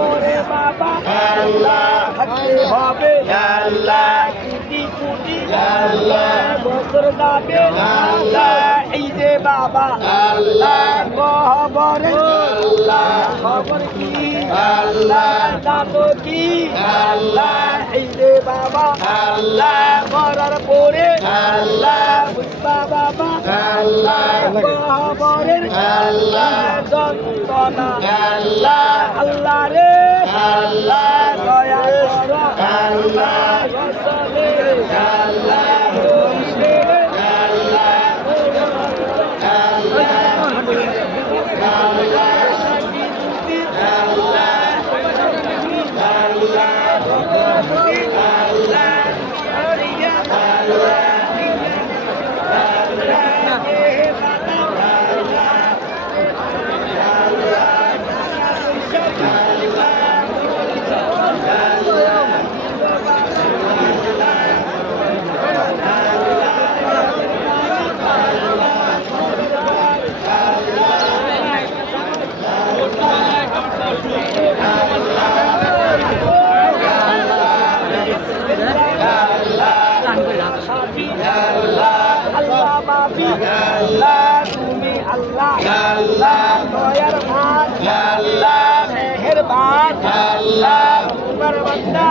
ওরে বাবা থাকতে হবে কোটি কোটি বছর যাবে এই যে বাবা খবরে খবর কি দাঁত কি এই যে বাবা মরার পরে বুঝবা বাবা খবরের যন্ত্রণা আল্লাহ রে দয়া করো রসলে আল্লাহ মাফি তুমি আল্লাহ দয়ার ভাত মেহেরবান তোমার বান্দা